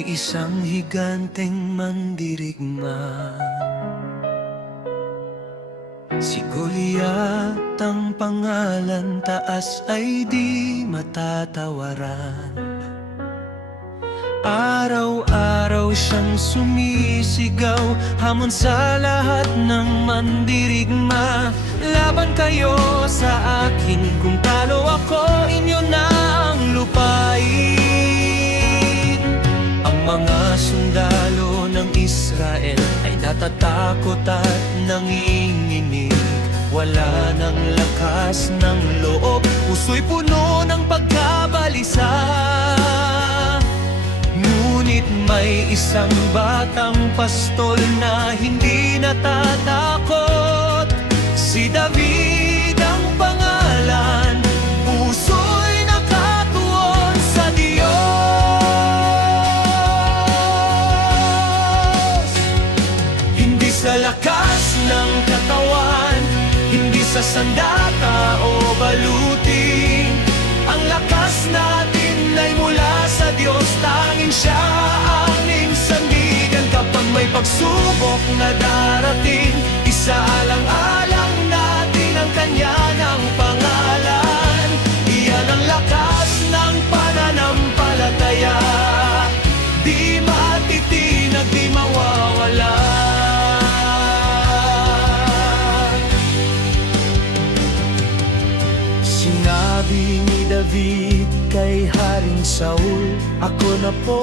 May isang higanteng mandirigma, si Goliat ang pangalan, taas ay di matatawaran. Araw-araw siyang sumisigaw, hamon sa lahat ng mandirigma. Laban kayo sa akin, kung talo ako, inyo na ang lupain. Ang mga sundalo ng Israel ay natatakot at nanginginig. Wala ng lakas ng loob, puso'y puno ng pagkabalisa. Ngunit may isang batang pastol na hindi natatakot. Si David ang pangalan, puso'y nakatuon sa Diyos. Hindi sa lakas ng katawan, hindi sa sandata o balutin. Ang lakas natin ay mula sa Diyos, tanging Siya ang aming sandigan. Kapag may pagsubok na darating, isaalang-alang natin ang Kanya ng pangalan. Iyan ang lakas ng pananampalataya, di matitinag, di mawawala. Sinabi ni David kay Haring Saul, ako na po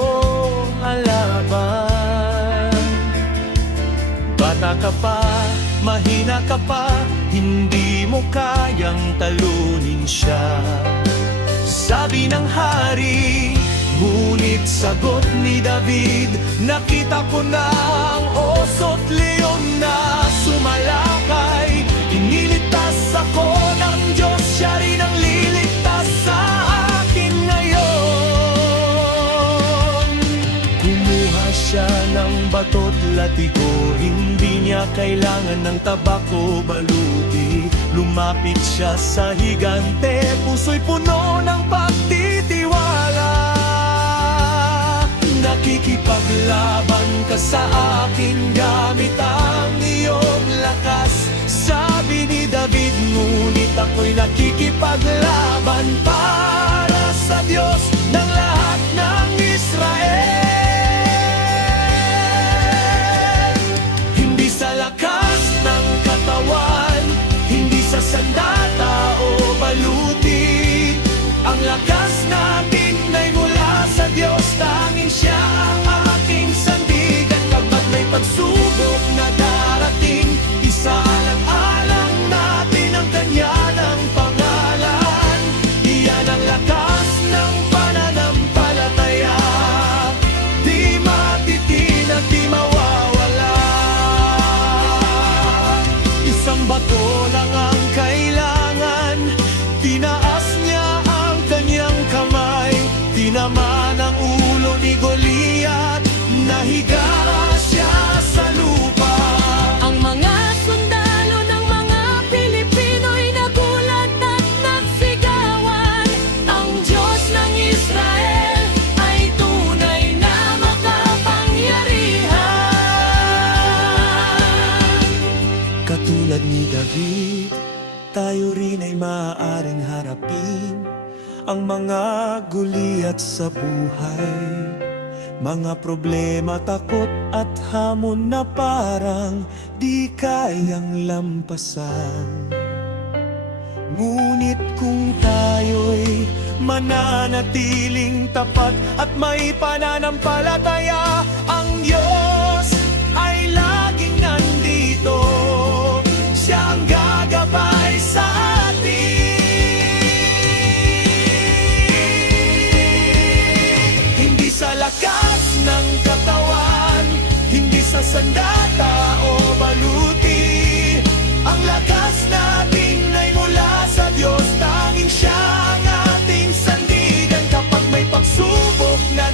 ang laban. Bata ka pa, mahina ka pa, hindi mo kayang talunin siya, sabi ng hari. Ngunit sagot ni David, nakita ko na ang oso't leon na sumalakay. Iniligtas ako ng Diyos, Siya rin ang liligtas sa akin ngayon. Kumuha siya ng bato't latigo, hindi niya kailangan ng tabako baluti. Lumapit siya sa higante, puso'y puno ng pagtitiwala. Nakikipaglaban ka sa akin gamit ang iyong lakas, sabi ni David. Ngunit ako'y nakikipaglaban para sa Diyos ng lahat ng Israel. Hindi sa lakas ng katawan, hindi sa sandata o baluti. Ang lakas natin ay mula sa Diyos, tanging Siya ang aking sandigan. Kapag may pagsubok na darating, isaalang-alang natin ang Kanya ng pangalan. Iyan ang lakas ng pananampalataya, di matitinag, di mawawala. Isang bato lang ang kailangan, tinaas niya ang Kanyang kamay. Tinaman ang ulo ni Goliat, nahiga siya sa lupa. Ang mga sundalo ng mga Pilipino'y nagulat at nagsigawan. Ang Diyos ng Israel ay tunay na makapangyarihan. Katulad ni David, tayo rin ay maaaring harapin ang mga Goliat sa buhay. Mga problema, takot at hamon na parang di kayang lampasan. Ngunit kung tayo'y mananatiling tapat at may pananampalataya, ang Diyos ay laging nandito. Siya ang gagabay sa atin. Hindi sa lakas ng katawan, hindi sa sandata o baluti. Ang lakas natin ay mula sa Diyos, tanging Siya ang ating sandigan. Kapag may pagsubok na